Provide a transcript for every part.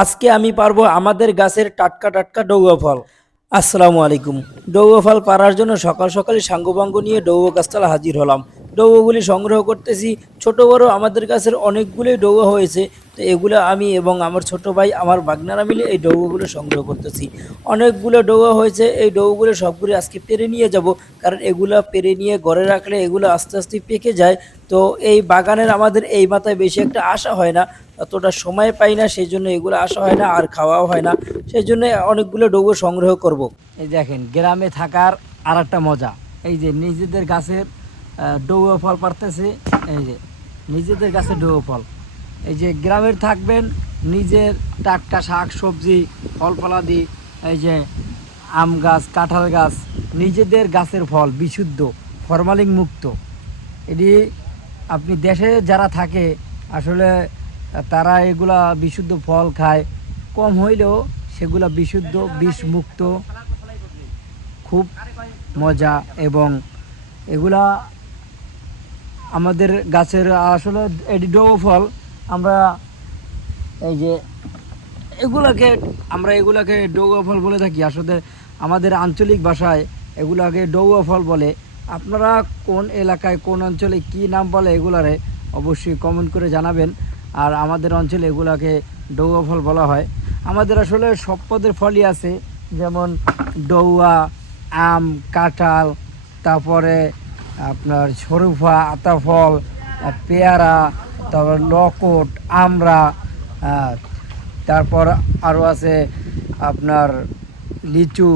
আজকে আমি পারবো আমাদের গাছের টাটকা টাটকা ডৌয়া ফল। আসসালামু আলাইকুম। ডৌয়া ফল পাড়ার জন্য সকাল সকালই সাঙ্গপাঙ্গ নিয়ে ডৌয়া গাছতলা হাজির হলাম। ডৌয়াগুলি সংগ্রহ করতেছি। ছোট বড় আমাদের গাছের অনেকগুলোই ডৌয়া হয়েছে। তো এগুলো আমি এবং আমার ছোট ভাই আমার বাগনারা মিলে এই ডৌয়াগুলো সংগ্রহ করতেছি। অনেকগুলো ডৌয়া হয়েছে, এই ডৌয়াগুলো সবগুলো আজকে পেরে নিয়ে যাব। কারণ এগুলা পেরে নিয়ে ঘরে রাখলে এগুলো আস্তে আস্তে পেকে যায়। তো এই বাগানের আমাদের এই মাথায় বেশি একটা আশা হয় না, অতটা সময় পাই না, সেই জন্য এগুলো আসা হয় না আর খাওয়াও হয় না। সেই জন্য অনেকগুলো ডৌগো সংগ্রহ করব। এই দেখেন গ্রামে থাকার আর একটা মজা, এই যে নিজেদের গাছের ডৌয়া ফল পারতেছে। এই যে নিজেদের গাছের ডৌয়া ফল, এই যে গ্রামের থাকবেন নিজের টাটকা শাক সবজি ফল ফলাদি, এই যে আম গাছ কাঁঠাল গাছ, নিজেদের গাছের ফল বিশুদ্ধ ফরমালিন মুক্ত। এটি আপনি দেশে যারা থাকে আসলে তারা এগুলা বিশুদ্ধ ফল খায়, কম হইলেও সেগুলা বিশুদ্ধ বিষমুক্ত, খুব মজা। এবং এগুলা আমাদের গাছের আসলে এটি ডৌয়া ফল। আমরা এই যে এগুলাকে ডৌয়া ফল বলে থাকি। আসলে আমাদের আঞ্চলিক ভাষায় এগুলাকে ডৌয়া ফল বলে। আপনারা কোন এলাকায় কোন অঞ্চলে কি নাম বলে এগুলারে অবশ্যই কমেন্ট করে জানাবেন। আর আমাদের অঞ্চলে এগুলাকে ডৌয়া ফল বলা হয়। আমাদের আসলে সব পদের ফলই আছে, যেমন ডৌয়া, আম, কাঁঠাল, তারপরে আপনার শরুফা, আতাফল, পেয়ারা, তারপর লকট, আমড়া, তারপর আরও আছে আপনার লিচু।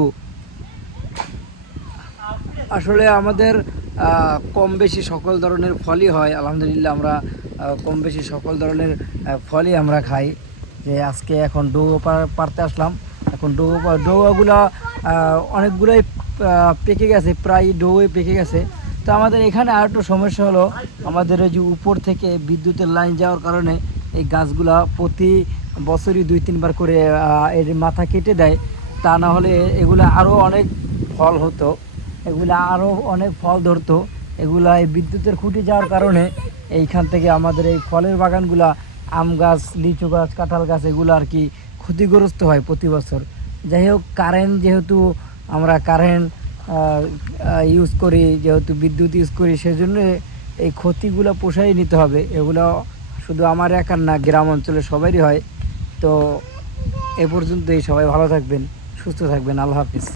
আসলে আমাদের কম বেশি সকল ধরনের ফলই হয় আলহামদুলিল্লাহ। আমরা কম বেশি সকল ধরনের ফলই আমরা খাই। যে আজকে এখন ডৌয়া পাড়তে আসলাম। এখন ডৌয়াগুলা অনেকগুলোই পেকে গেছে, প্রায় ডৌয়ে পেকে গেছে। তো আমাদের এখানে আর একটু সমস্যা হলো, আমাদের এই যে উপর থেকে বিদ্যুতের লাইন যাওয়ার কারণে এই গাছগুলা প্রতি বছরই 2-3 বার করে এর মাথা কেটে দেয়। তা না হলে এগুলো আরও অনেক ফল হতো, এগুলো আরও অনেক ফল ধরতো। এগুলা এই বিদ্যুতের খুঁটি যাওয়ার কারণে এইখান থেকে আমাদের এই ফলের বাগানগুলা, আম গাছ, লিচু গাছ, কাঁঠাল গাছ, এগুলো আর কি ক্ষতিগ্রস্ত হয় প্রতি বছর। যাই হোক, কারেন্ট যেহেতু আমরা কারেন্ট ইউজ করি, যেহেতু বিদ্যুৎ ইউজ করি, সেজন্য এই ক্ষতিগুলো পোষাই নিতে হবে। এগুলো শুধু আমার একার না, গ্রাম অঞ্চলে সবারই হয়। তো এ পর্যন্তই, সবাই ভালো থাকবেন, সুস্থ থাকবেন, আল্লাহ হাফিজ।